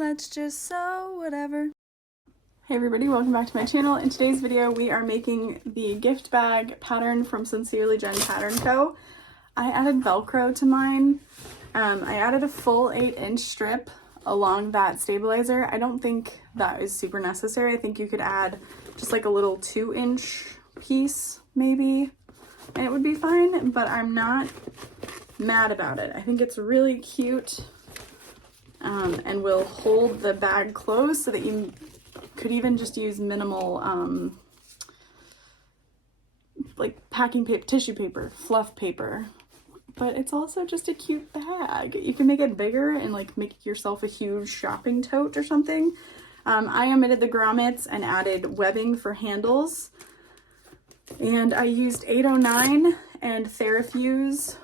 let's just sew whatever. Hey everybody, welcome back to my channel. In today's video, we are making the gift bag pattern from Sincerely Jen Pattern Co. I added Velcro to mine. I added a full 8-inch strip along that stabilizer. I don't think that is super necessary. I think you could add just like a little 2-inch piece maybe, and it would be fine, but I'm not mad about it. I think it's really cute and will hold the bag closed so that you could even just use minimal like packing paper, tissue paper, fluff paper. But it's also just a cute bag. You can make it bigger and like make yourself a huge shopping tote or something. I omitted the grommets and added webbing for handles. And I used 809 and TheraFuse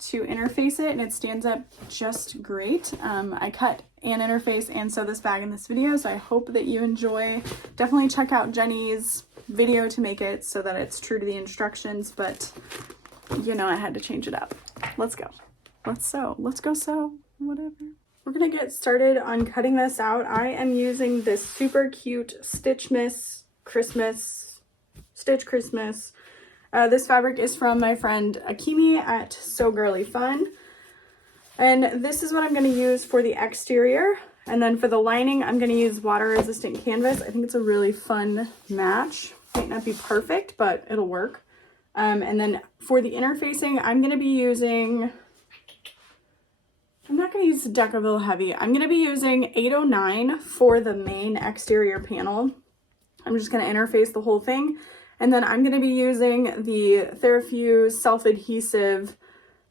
to interface it, and it stands up just great. I cut and interface and sew this bag in this video, so I hope that you enjoy. Definitely check out Jenny's video to make it so that it's true to the instructions, but you know I had to change it up. Let's go. Let's sew. Let's go sew. Whatever. We're gonna get started on cutting this out. I am using this super cute Stitch Christmas. This fabric is from my friend Akimi at So Girly Fun. And this is what I'm going to use for the exterior. And then for the lining, I'm going to use water resistant canvas. I think it's a really fun match. Might not be perfect, but it'll work. And then for the interfacing, I'm going to be using, I'm not going to use Decaville Heavy. I'm going to be using 809 for the main exterior panel. I'm just going to interface the whole thing. And then I'm going to be using the TheraFuse self-adhesive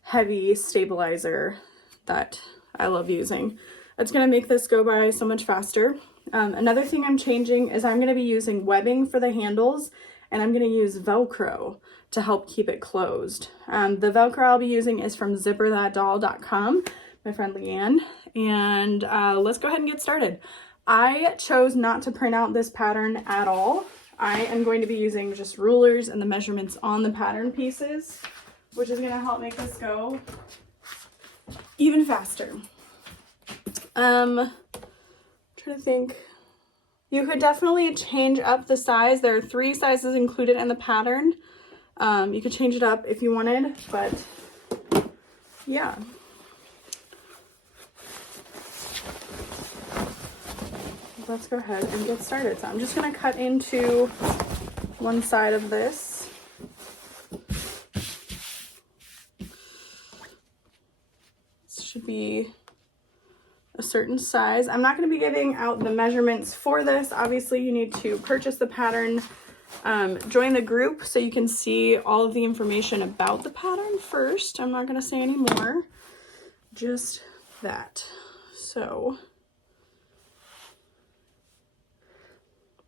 heavy stabilizer that I love using. It's going to make this go by so much faster. Another thing I'm changing is I'm going to be using webbing for the handles, and I'm going to use Velcro to help keep it closed. The Velcro I'll be using is from zipperthatdoll.com, my friend Leanne. And let's go ahead and get started. I chose not to print out this pattern at all. I am going to be using just rulers and the measurements on the pattern pieces, which is going to help make this go even faster. Trying to think. You could definitely change up the size. There are 3 sizes included in the pattern. You could change it up if you wanted, but yeah. Let's go ahead and get started. So I'm just going to cut into one side of this. This should be a certain size. I'm not going to be giving out the measurements for this. Obviously, you need to purchase the pattern, join the group so you can see all of the information about the pattern first. I'm not going to say any more, just that. So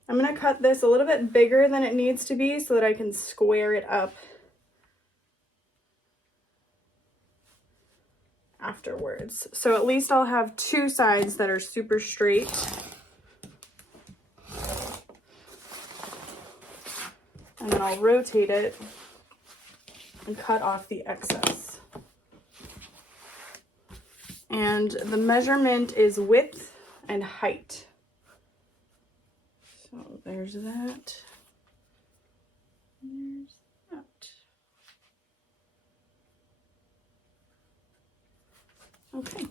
I'm going to cut this a little bit bigger than it needs to be so that I can square it up afterwards. So at least I'll have 2 sides that are super straight. And then I'll rotate it and cut off the excess. And the measurement is width and height. So there's that. There's that. Okay,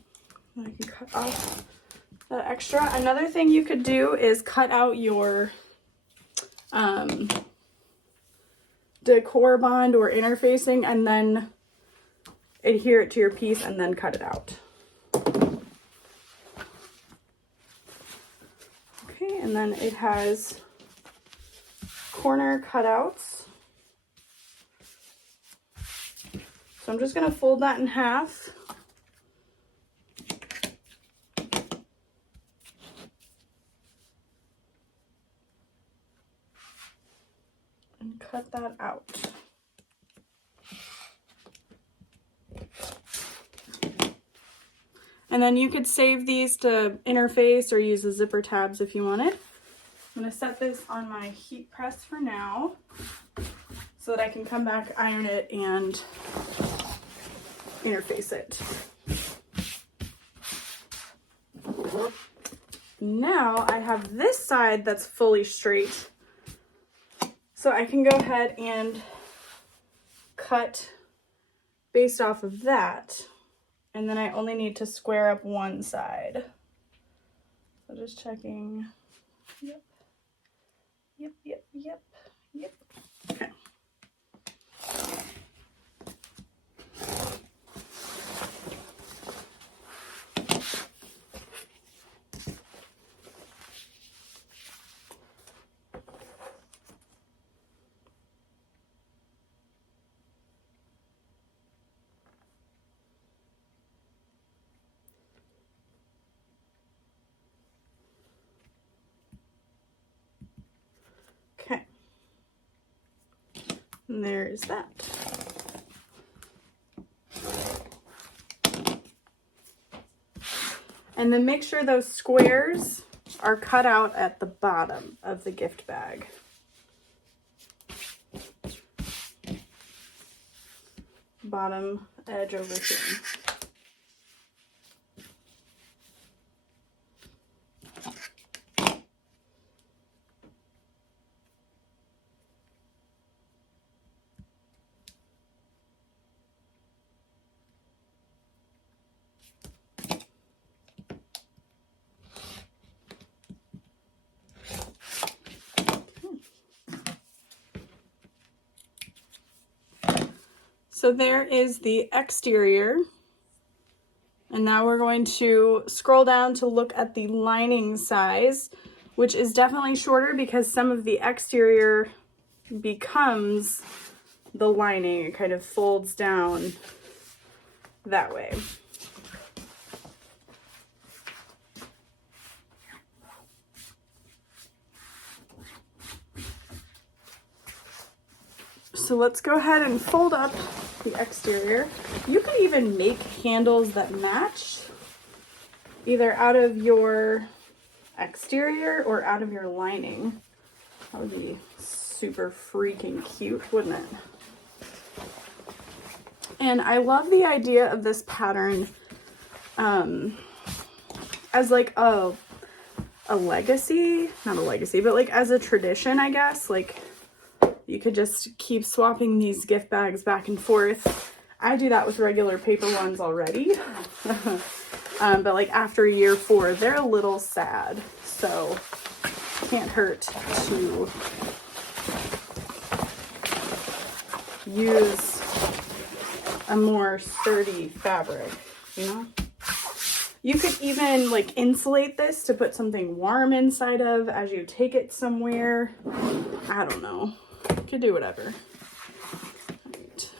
I can cut off that extra. Another thing you could do is cut out your decor bond or interfacing and then adhere it to your piece and then cut it out. And then it has corner cutouts. So I'm just going to fold that in half. And cut that out. And then you could save these to interface or use the zipper tabs if you wanted. I'm going to set this on my heat press for now so that I can come back, iron it, and interface it. Now I have this side that's fully straight. So I can go ahead and cut based off of that. And then I only need to square up one side. So just checking. Yep. Yep, yep, yep, yep. Okay. Okay. And there's that. And then make sure those squares are cut out at the bottom of the gift bag. Bottom edge over here. So there is the exterior. And now we're going to scroll down to look at the lining size, which is definitely shorter because some of the exterior becomes the lining. It kind of folds down that way. So let's go ahead and fold up the exterior. You could even make handles that match either out of your exterior or out of your lining. That would be super freaking cute, wouldn't it? And I love the idea of this pattern as like a legacy, not a legacy, but like as a tradition, I guess. Like you could just keep swapping these gift bags back and forth. I do that with regular paper ones already. But like after year 4, they're a little sad. So can't hurt to use a more sturdy fabric, you know? You could even like insulate this to put something warm inside of as you take it somewhere. I don't know. You could do whatever. All right.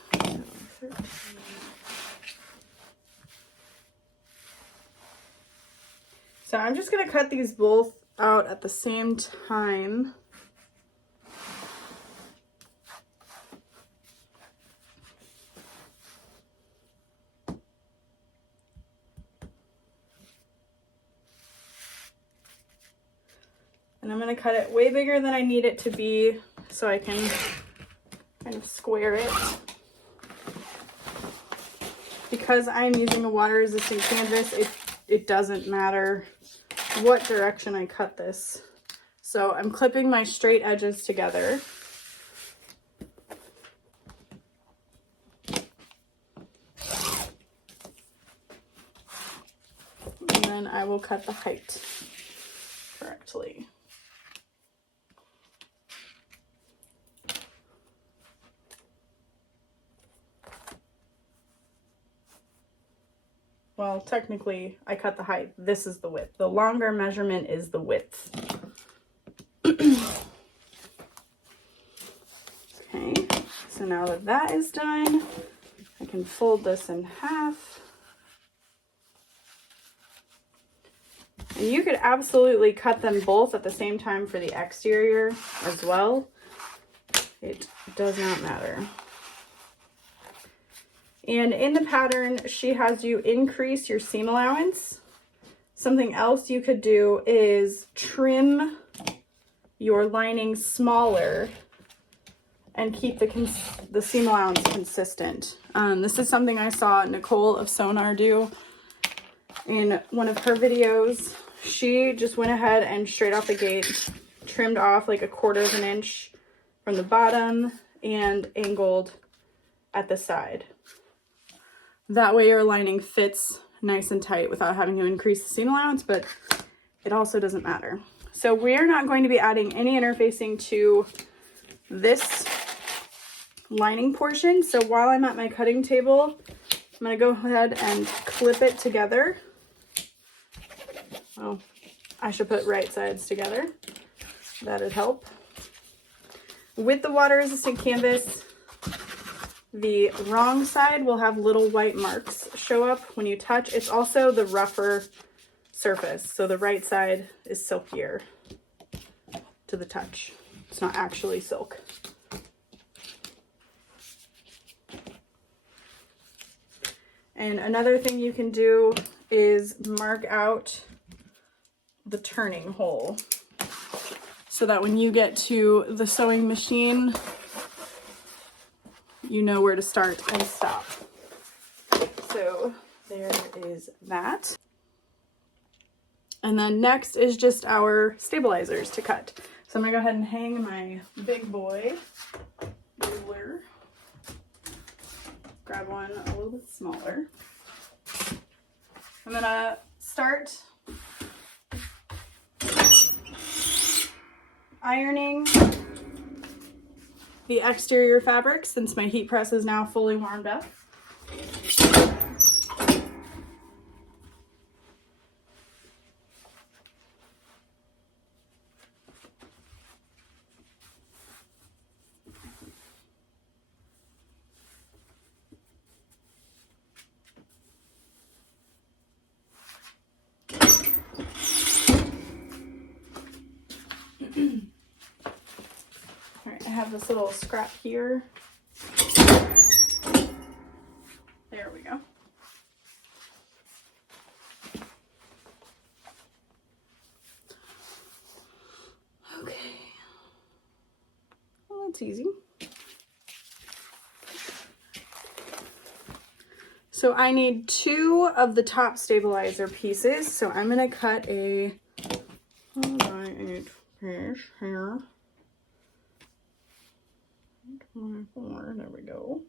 So I'm just going to cut these both out at the same time. And I'm going to cut it way bigger than I need it to be so I can kind of square it. Because I'm using a water resistant canvas, it doesn't matter what direction I cut this. So I'm clipping my straight edges together. And then I will cut the height correctly. Well, technically, I cut the height. This is the width. The longer measurement is the width. Okay, so now that that is done, I can fold this in half. And you could absolutely cut them both at the same time for the exterior as well. It does not matter. And in the pattern, she has you increase your seam allowance. Something else you could do is trim your lining smaller and keep the seam allowance consistent. This is something I saw Nicole of Sonar do in one of her videos. she just went ahead and straight off the gate trimmed off like 1/4 of an inch from the bottom and angled at the side. That way your lining fits nice and tight without having to increase the seam allowance, but it also doesn't matter. So we're not going to be adding any interfacing to this lining portion. So while I'm at my cutting table, I'm going to go ahead and clip it together. Oh, I should put right sides together. That'd help. With the water resistant canvas, the wrong side will have little white marks show up when you touch. It's also the rougher surface, so the right side is silkier to the touch. It's not actually silk. And another thing you can do is mark out the turning hole so that when you get to the sewing machine, you know where to start and stop. So there is that. And then next is just our stabilizers to cut. So I'm gonna go ahead and hang my big boy ruler. Grab one a little bit smaller. I'm gonna start ironing the exterior fabric since my heat press is now fully warmed up. Alright, I have this little scrap here. There we go. Okay. Well, that's easy. So I need 2 of the top stabilizer pieces. So I'm going to cut a 4x8 piece here. 24, there we go.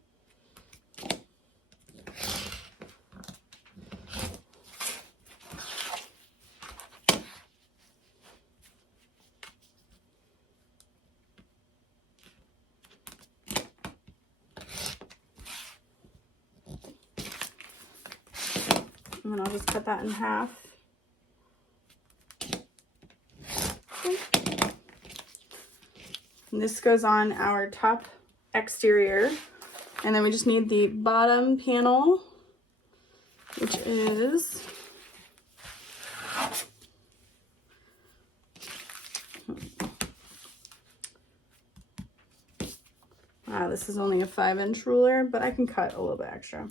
And then I'll just cut that in half. Okay. And this goes on our top exterior. And then we just need the bottom panel, which is this is only a 5-inch ruler, but I can cut a little bit extra.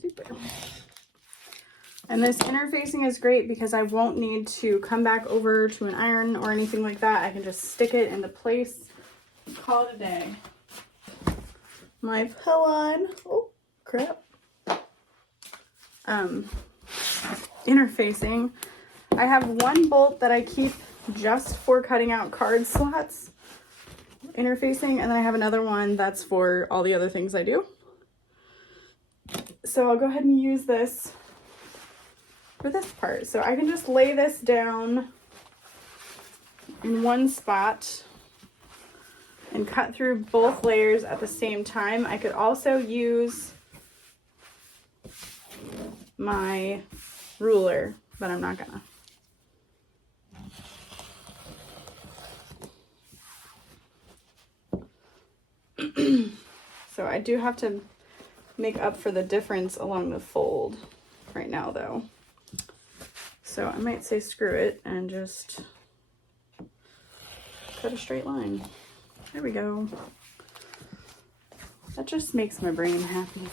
Super. And this interfacing is great because I won't need to come back over to an iron or anything like that. I can just stick it into place and call it a day. My pillow, oh crap. Interfacing. I have one bolt that I keep just for cutting out card slots interfacing, and then I have another one that's for all the other things I do. So I'll go ahead and use this for this part. So I can just lay this down in one spot and cut through both layers at the same time. I could also use my ruler, but I'm not gonna. I do have to make up for the difference along the fold right now though. So I might say screw it and just cut a straight line. There we go. That just makes my brain happy.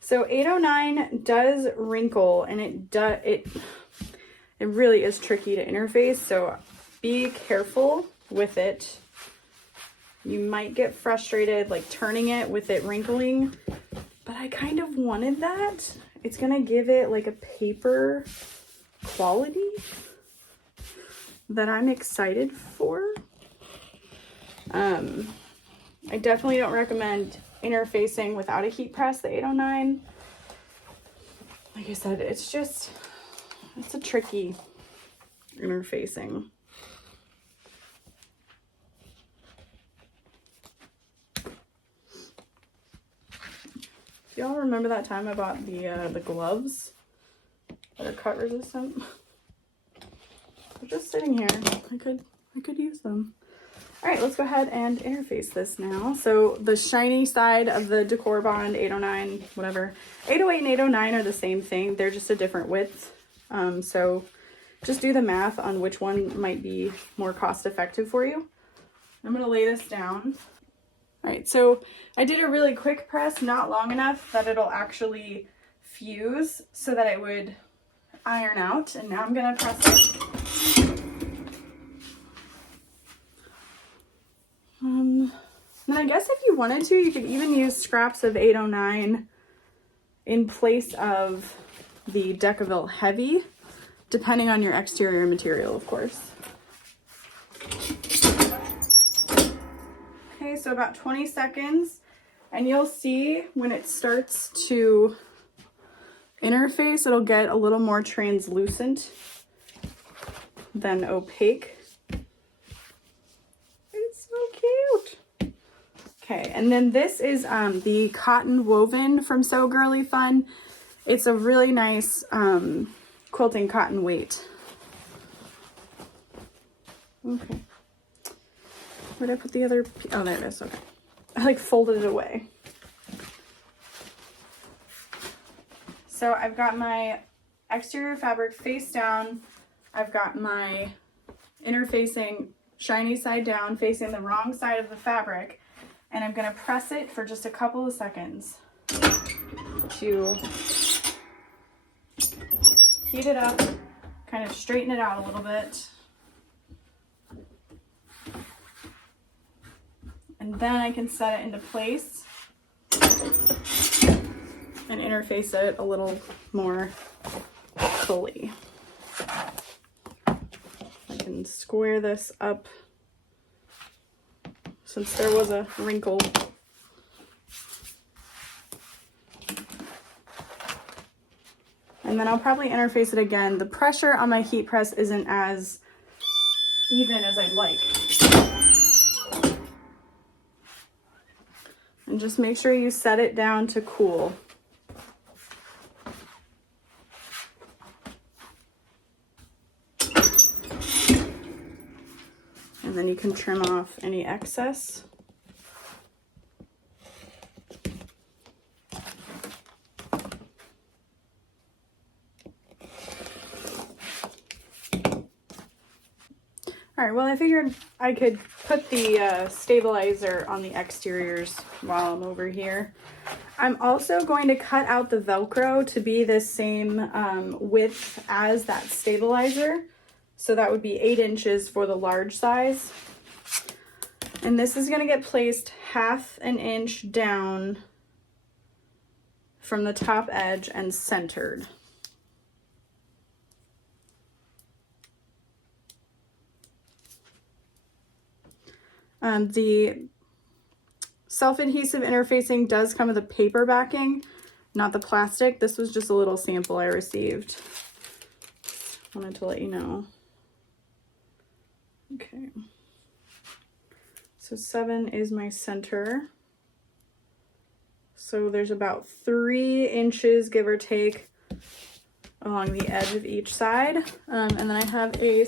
So 809 does wrinkle, and it really is tricky to interface, so be careful with it. You might get frustrated like turning it with it wrinkling, but I kind of wanted that. It's gonna give it like a paper quality that I'm excited for. I definitely don't recommend interfacing without a heat press, the 809. Like I said, it's a tricky interfacing. Do y'all remember that time I bought the gloves that are cut resistant? They're just sitting here. I could use them. All right, let's go ahead and interface this now. So the shiny side of the Decor Bond 809, whatever, 808 and 809 are the same thing. They're just a different width. So just do the math on which one might be more cost effective for you. I'm gonna lay this down. All right, so I did a really quick press, not long enough that it'll actually fuse so that it would iron out. And now I'm gonna press it. And I guess if you wanted to, you could even use scraps of 809 in place of the Decaville Heavy, depending on your exterior material, of course. Okay, so about 20 seconds, and you'll see when it starts to interface, it'll get a little more translucent than opaque. It's so cute. Okay, and then this is the cotton woven from So Girly Fun. It's a really nice quilting cotton weight. Okay. Where did I put the other? Oh, there it is. Okay. I like folded it away. So I've got my exterior fabric face down. I've got my interfacing shiny side down, facing the wrong side of the fabric. And I'm gonna press it for just a couple of seconds to heat it up, kind of straighten it out a little bit. And then I can set it into place and interface it a little more fully. I can square this up since there was a wrinkle. And then I'll probably interface it again. The pressure on my heat press isn't as even as I'd like. And just make sure you set it down to cool. And then you can trim off any excess. All right, well, I figured I could put the stabilizer on the exteriors while I'm over here. I'm also going to cut out the Velcro to be the same width as that stabilizer. So that would be 8 inches for the large size. And this is going to get placed 1/2 inch down from the top edge and centered. The self-adhesive interfacing does come with a paper backing, not the plastic. This was just a little sample I received. Wanted to let you know. Okay. So 7 is my center. So there's about 3 inches, give or take, along the edge of each side. And then I have a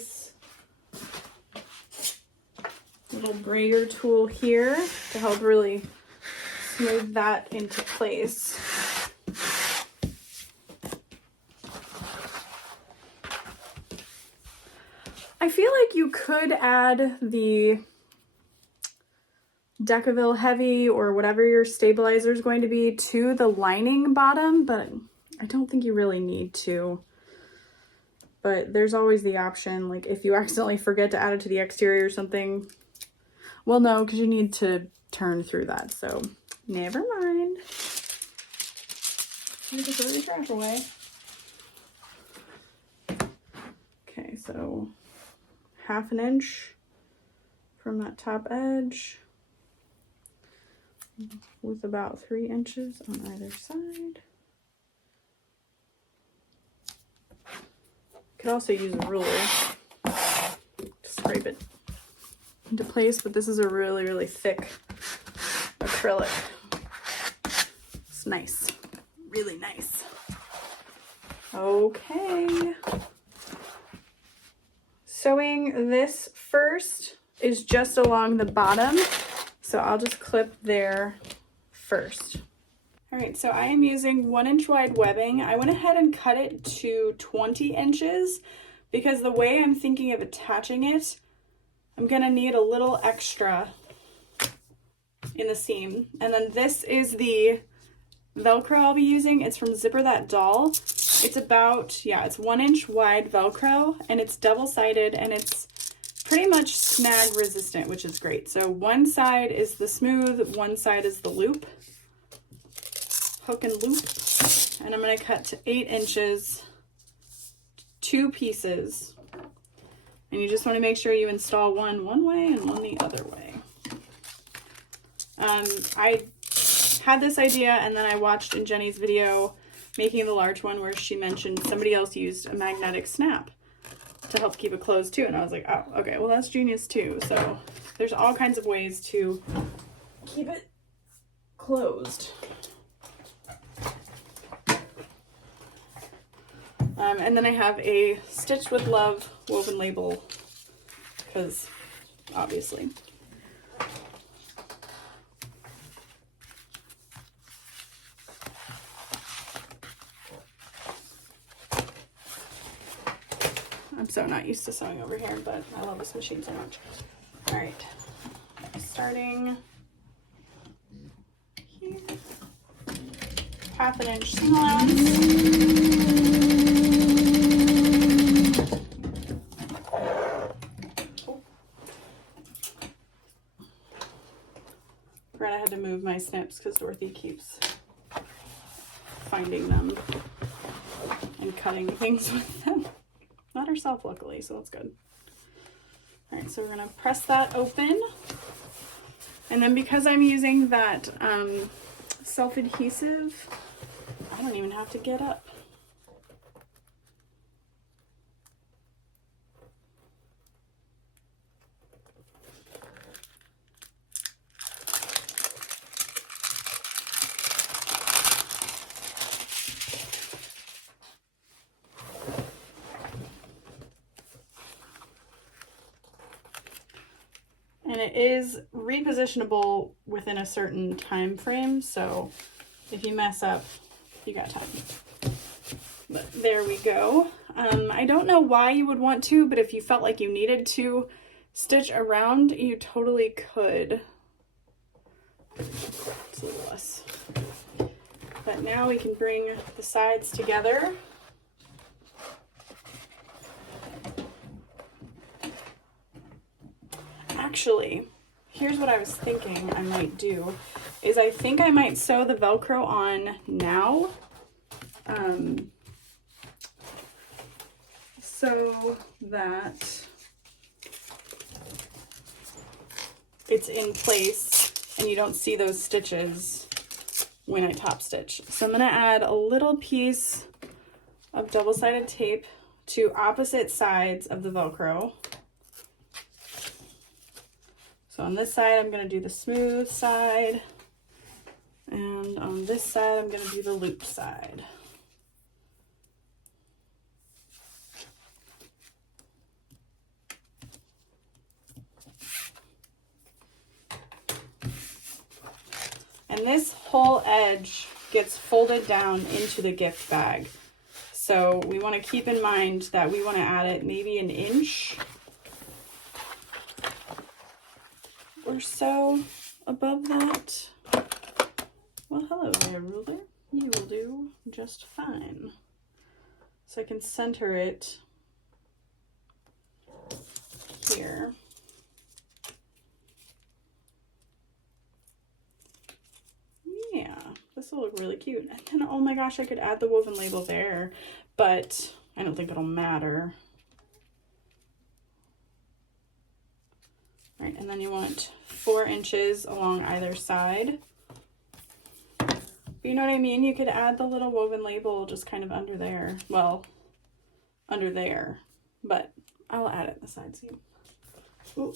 Little brayer tool here to help really smooth that into place. I feel like you could add the Decaville Heavy or whatever your stabilizer is going to be to the lining bottom, but I don't think you really need to. But there's always the option, like if you accidentally forget to add it to the exterior or something. Well, no, because you need to turn through that, so never mind. Let me just throw the trash away. Okay, so 1/2 inch from that top edge with about 3 inches on either side. Could also use a ruler to scrape it into place, but this is a really, really thick acrylic. It's nice, really nice. Okay. Sewing this first is just along the bottom, so I'll just clip there first. All right, so I am using 1-inch wide webbing. I went ahead and cut it to 20 inches because the way I'm thinking of attaching it, I'm gonna need a little extra in the seam. And then this is the Velcro I'll be using. It's from Zipper That Doll. It's about, yeah, it's 1-inch wide Velcro, and it's double-sided, and it's pretty much snag resistant, which is great. So one side is the smooth, one side is the loop, hook and loop. And I'm gonna cut to 8 inches, 2 pieces. And you just want to make sure you install one way and one the other way. I had this idea, and then I watched in Jenny's video making the large one where she mentioned somebody else used a magnetic snap to help keep it closed too. And I was like, oh, okay, well that's genius too. So there's all kinds of ways to keep it closed. And then I have a Stitch with Love woven label, because obviously. I'm so not used to sewing over here, but I love this machine so much. All right, starting here, 1/2 inch seam allowance. I had to move my snips because Dorothy keeps finding them and cutting things with them. Not herself, luckily, so that's good. All right, so we're gonna press that open. And then because I'm using that self-adhesive, I don't even have to get up. And it is repositionable within a certain time frame, so if you mess up, you got time. But there we go. I don't know why you would want to, but if you felt like you needed to stitch around, you totally could. It's a little less. But now we can bring the sides together. Actually, here's what I was thinking I might do, is I think I might sew the Velcro on now, so that it's in place and you don't see those stitches when I top stitch. So I'm going to add a little piece of double-sided tape to opposite sides of the Velcro. So on this side, I'm going to do the smooth side, and on this side, I'm going to do the loop side. And this whole edge gets folded down into the gift bag. So we want to keep in mind that we want to add it maybe an inch or so above that. Well, hello there, ruler. You will do just fine. So I can center it here. Yeah, this will look really cute. And then, oh my gosh, I could add the woven label there, but I don't think it'll matter. All right, and then you want 4 inches along either side. But you know what I mean? You could add the little woven label just kind of under there. Well, under there, but I'll add it in the side seam. Ooh.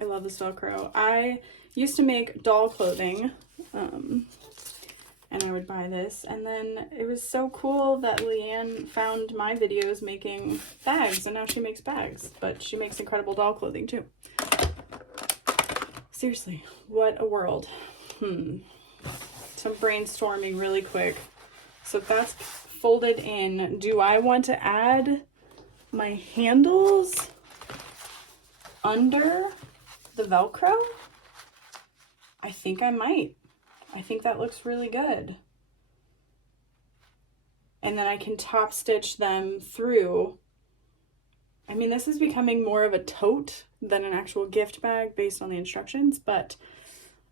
I love this Velcro. I used to make doll clothing, and I would buy this, and then it was so cool that Leanne found my videos making bags, and now she makes bags, but she makes incredible doll clothing too. Seriously, what a world. Some brainstorming really quick. So that's folded in. Do I want to add my handles under the Velcro? I think I might. I think that looks really good. And then I can top stitch them through. I mean, this is becoming more of a tote than an actual gift bag based on the instructions, but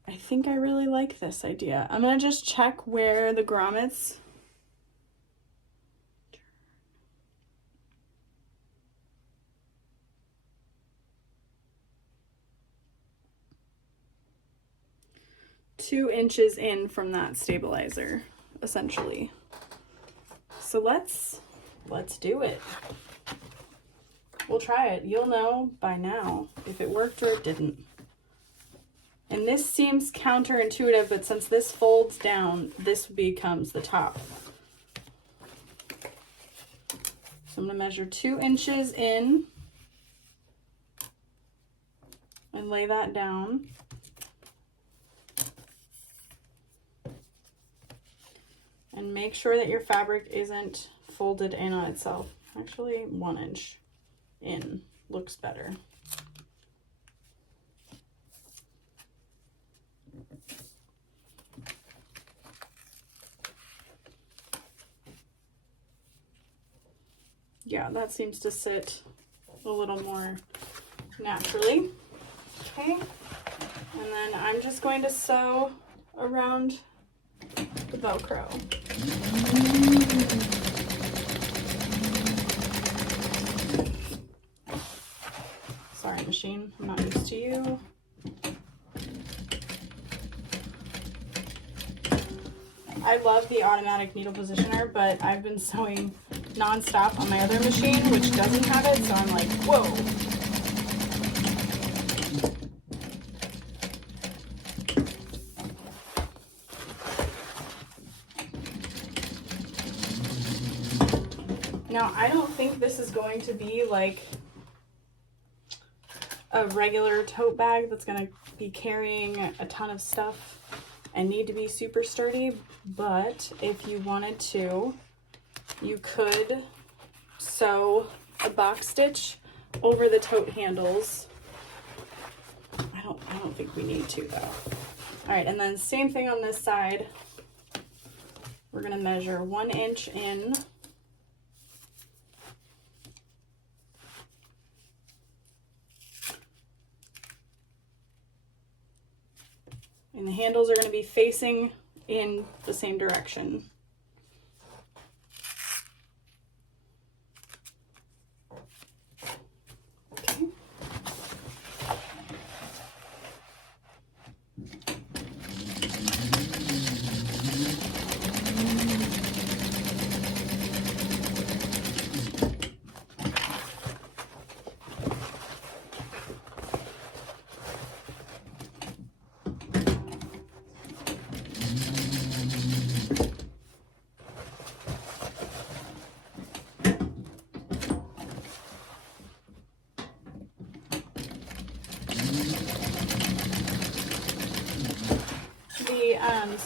I think I really like this idea. I'm gonna just check where the grommets two inches in from that stabilizer, essentially. So let's do it. We'll try it. You'll know by now if it worked or it didn't. And this seems counterintuitive, but since this folds down, this becomes the top. So I'm gonna measure 2 inches in and lay that down. And make sure that your fabric isn't folded in on itself. Actually, 1 inch in looks better. Yeah, that seems to sit a little more naturally. Okay, and then I'm just going to sew around the Velcro. Sorry, machine, I'm not used to you. I love the automatic needle positioner, but I've been sewing non-stop on my other machine, which doesn't have it, so I'm like, whoa. Now, I don't think this is going to be like a regular tote bag that's going to be carrying a ton of stuff and need to be super sturdy, but if you wanted to, you could sew a box stitch over the tote handles. I don't think we need to though. All right, and then same thing on this side. We're going to measure 1 inch in. And the handles are going to be facing in the same direction. Okay.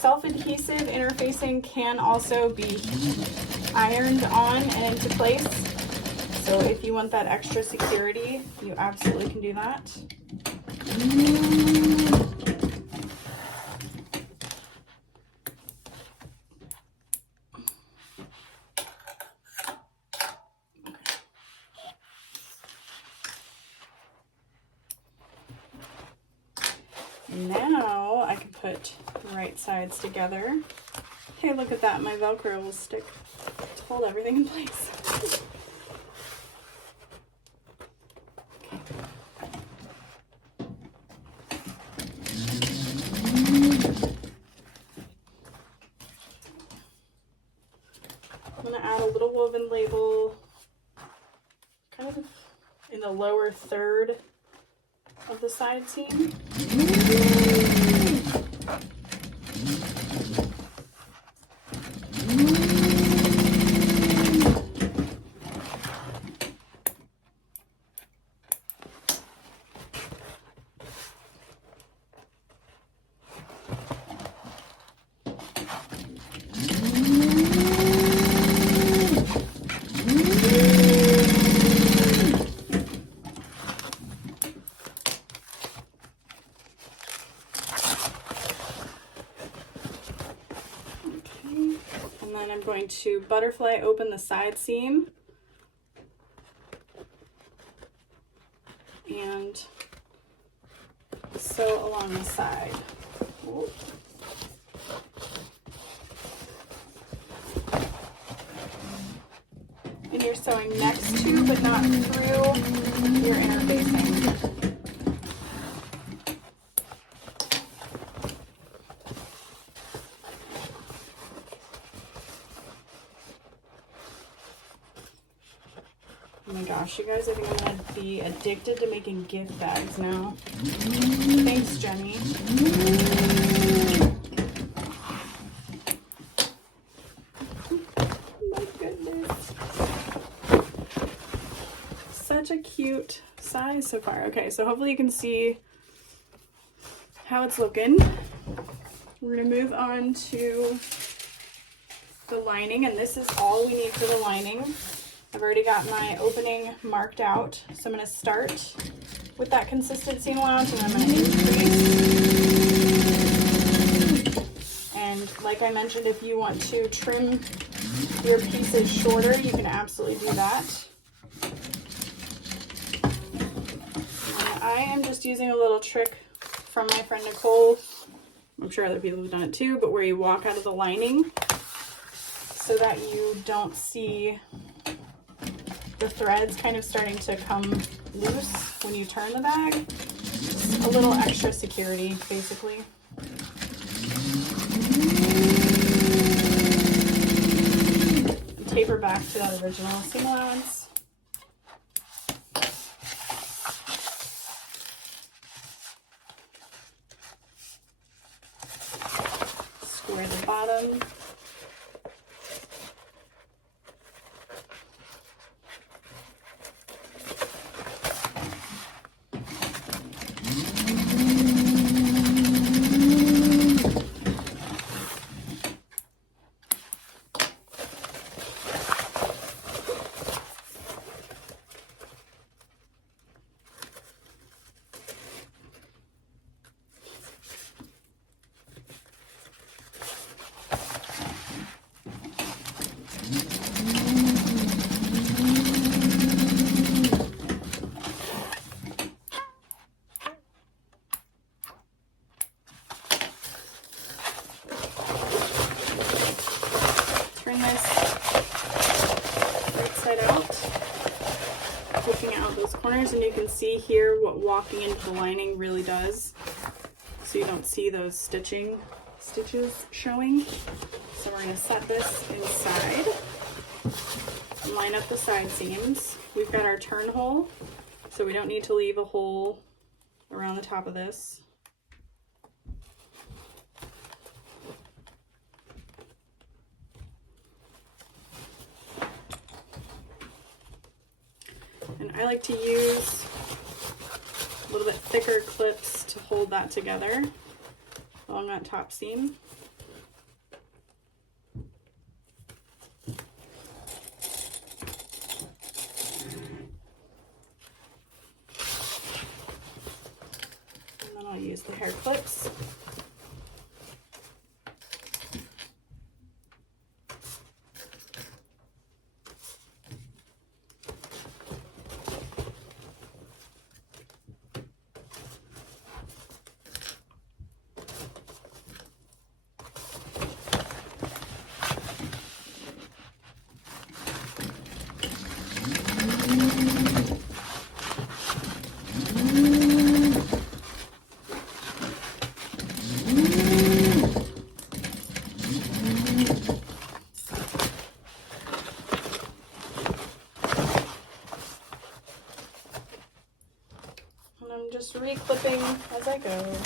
self-adhesive interfacing can also be ironed on and into place. So if you want that extra security, you absolutely can do that. Now I can put the right sides together. Hey, look at that. My Velcro will stick to hold everything in place. I'm going to add a little woven label kind of in the lower third of the side seam. And then I'm going to butterfly open the side seam and sew along the side. Ooh. And you're sewing next to but not through your interfacing. Oh my gosh, you guys, I think I'm gonna be addicted to making gift bags now. Thanks, Jenny. My goodness. Such a cute size so far. Okay, so hopefully you can see how it's looking. We're gonna move on to the lining, and this is all we need for the lining. I've already got my opening marked out, so I'm going to start with that consistent seam allowance, and I'm going to increase. And like I mentioned, if you want to trim your pieces shorter, you can absolutely do that. And I am just using a little trick from my friend Nicole. I'm sure other people have done it too, but where you walk out of the lining so that you don't see the threads kind of starting to come loose when you turn the bag. A little extra security, basically. And taper back to that original seam allowance. Square the bottom. Turn this right side out, poking out those corners, and you can see here what walking into the lining really does. So you don't see those stitches showing. So we're going to set this inside, line up the side seams. We've got our turn hole, so we don't need to leave a hole around the top of this. And I like to use a little bit thicker clips to hold that together along that top seam. hair clips. Just re-clipping as I go.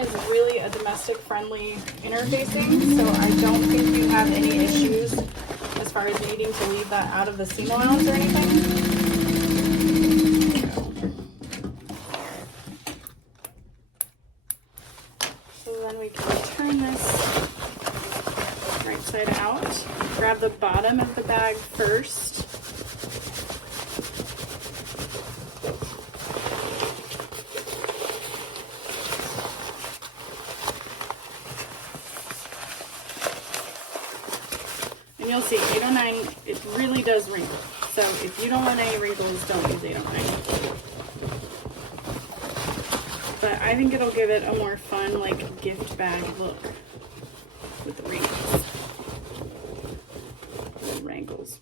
Is really a domestic friendly interfacing, so I don't think you have any issues as far as needing to leave that out of the seam allowance or anything. Side out. Grab the bottom of the bag first. And you'll see 809, it really does wrinkle. So if you don't want any wrinkles, don't use 809. But I think it'll give it a more fun, like, gift bag look with the wrinkles. Wrinkles.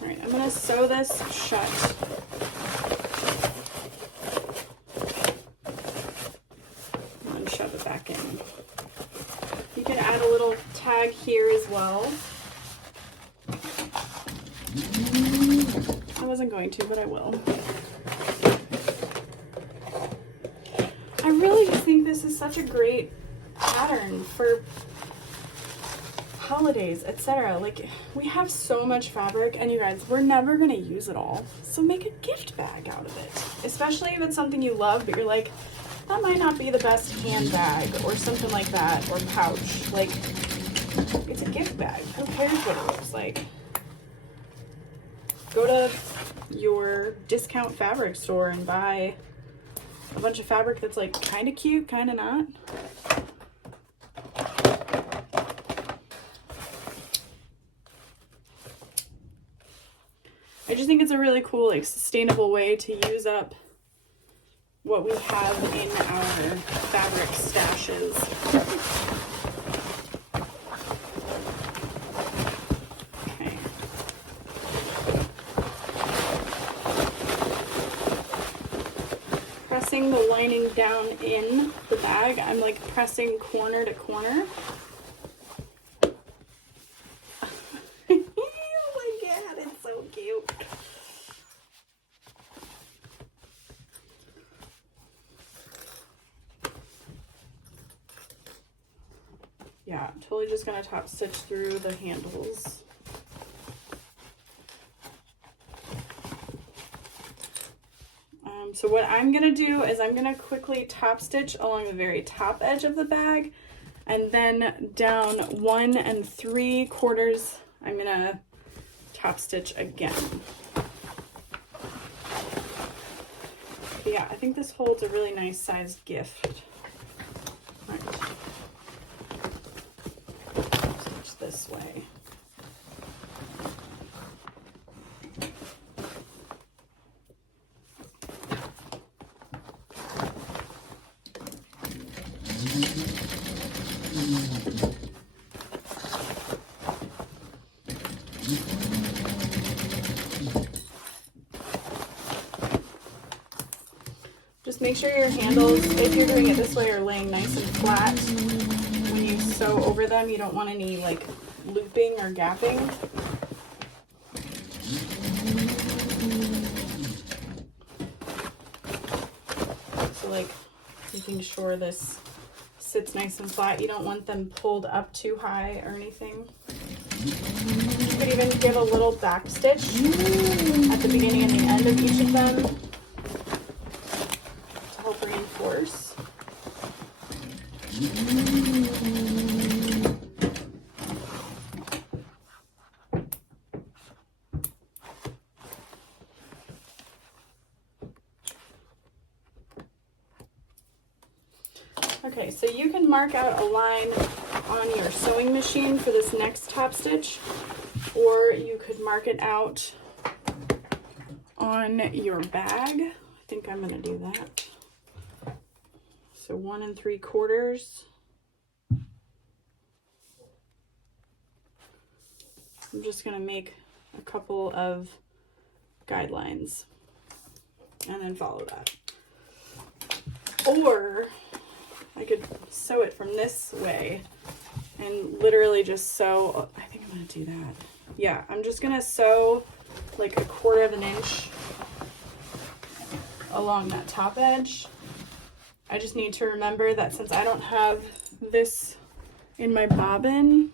Alright, I'm going to sew this shut. And then shove it back in. You can add a little tag here as well. I wasn't going to, but I will. I really just think this is such a great pattern for holidays, etc. Like, we have so much fabric, and you guys, we're never going to use it all. So make a gift bag out of it. Especially if it's something you love, but you're like, that might not be the best handbag or something like that, or pouch. Like, it's a gift bag. Who cares what it looks like? Go to your discount fabric store and buy a bunch of fabric that's like kind of cute, kind of not. I just think it's a really cool, like, sustainable way to use up what we have in our fabric stashes. Okay. Pressing the lining down in the bag, I'm like pressing corner to corner. Yeah, I'm totally just gonna top stitch through the handles. So what I'm gonna do is I'm gonna quickly top stitch along the very top edge of the bag, and then down 1 3/4, I'm gonna top stitch again. But yeah, I think this holds a really nice sized gift. All right. Stitch this way. Just make sure your handles, if you're doing it this way, are laying nice and flat. When you sew over them, you don't want any like looping or gapping. So like making sure this sits nice and flat. You don't want them pulled up too high or anything. You could even give a little back stitch at the beginning and the end of each of them. purse. Okay, so you can mark out a line on your sewing machine for this next top stitch, or you could mark it out on your bag. I think I'm gonna do that. So 1 3/4. I'm just gonna make a couple of guidelines and then follow that. Or I could sew it from this way and literally just sew, oh, I think I'm gonna do that. Yeah, I'm just gonna sew like 1/4 of an inch along that top edge. I just need to remember that since I don't have this in my bobbin,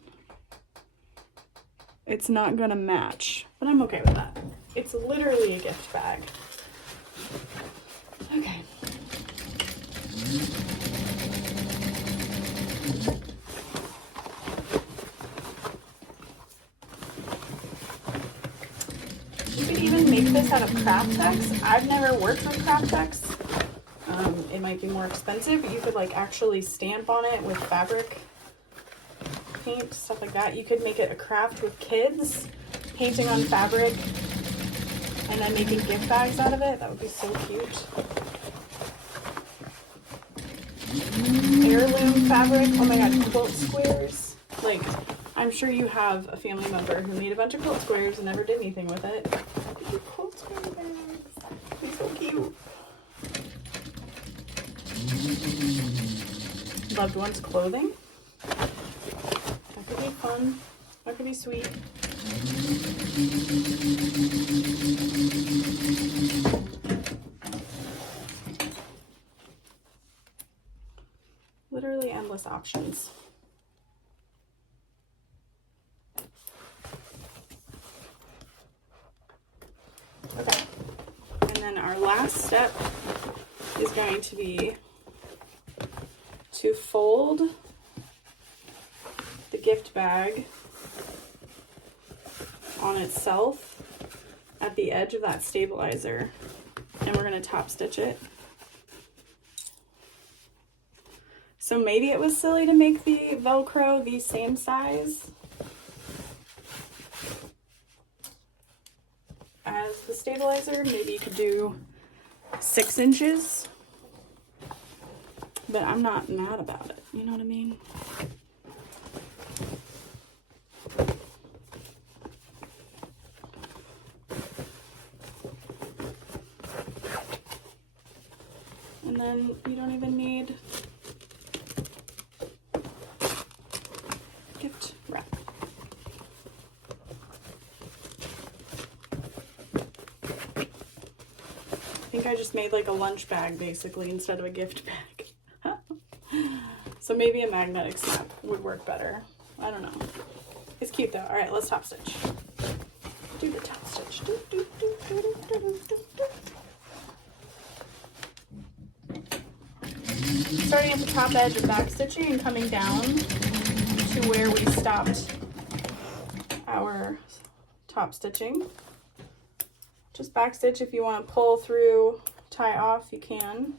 it's not gonna match, but I'm okay with that. It's literally a gift bag. Okay. You could even make this out of Craftex. I've never worked with Craftex. It might be more expensive, but you could like actually stamp on it with fabric paint, stuff like that. You could make it a craft with kids, painting on fabric and then making gift bags out of it. That would be so cute. Heirloom fabric. Oh my god, quilt squares. Like, I'm sure you have a family member who made a bunch of quilt squares and never did anything with it. Quilt square bags. That'd be so cute. Loved one's clothing. That could be fun. That could be sweet. Literally endless options. Okay. And then our last step is going to be to fold the gift bag on itself at the edge of that stabilizer, and we're going to top stitch it. So maybe it was silly to make the Velcro the same size as the stabilizer. Maybe you could do 6 inches, but I'm not mad about it. You know what I mean? And then you don't even need gift wrap. I think I just made like a lunch bag basically instead of a gift bag. So maybe a magnetic snap would work better. I don't know. It's cute though. All right, let's top stitch. Do the top stitch. Do, do, do, do, do, do, do, do. Starting at the top edge of back stitching and coming down to where we stopped our top stitching. Just back stitch. If you want to pull through, tie off, you can.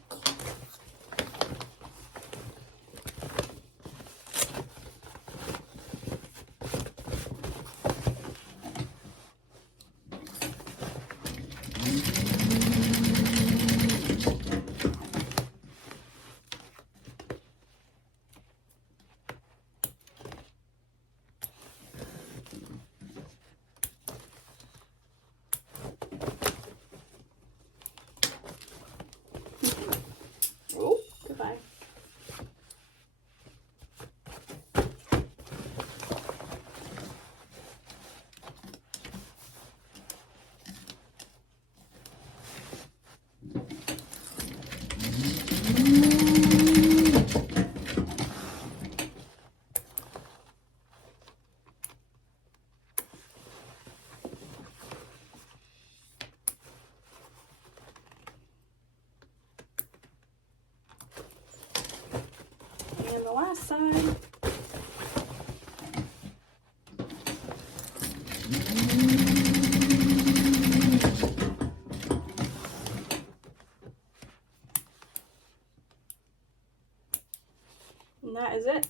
the last side. And that is it.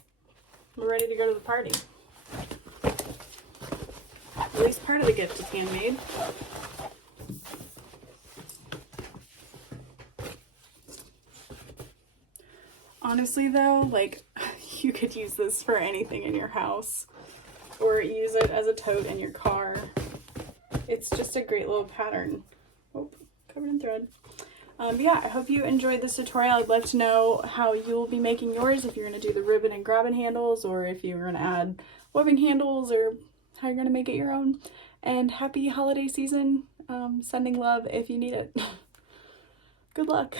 We're ready to go to the party. At least part of the gift is handmade. Honestly though, like, you could use this for anything in your house or use it as a tote in your car. It's just a great little pattern. Oh, covered in thread. Yeah, I hope you enjoyed this tutorial. I'd love to know how you'll be making yours, if you're going to do the ribbon and grabbing handles, or if you're going to add webbing handles, or how you're going to make it your own. And happy holiday season. Sending love if you need it. Good luck.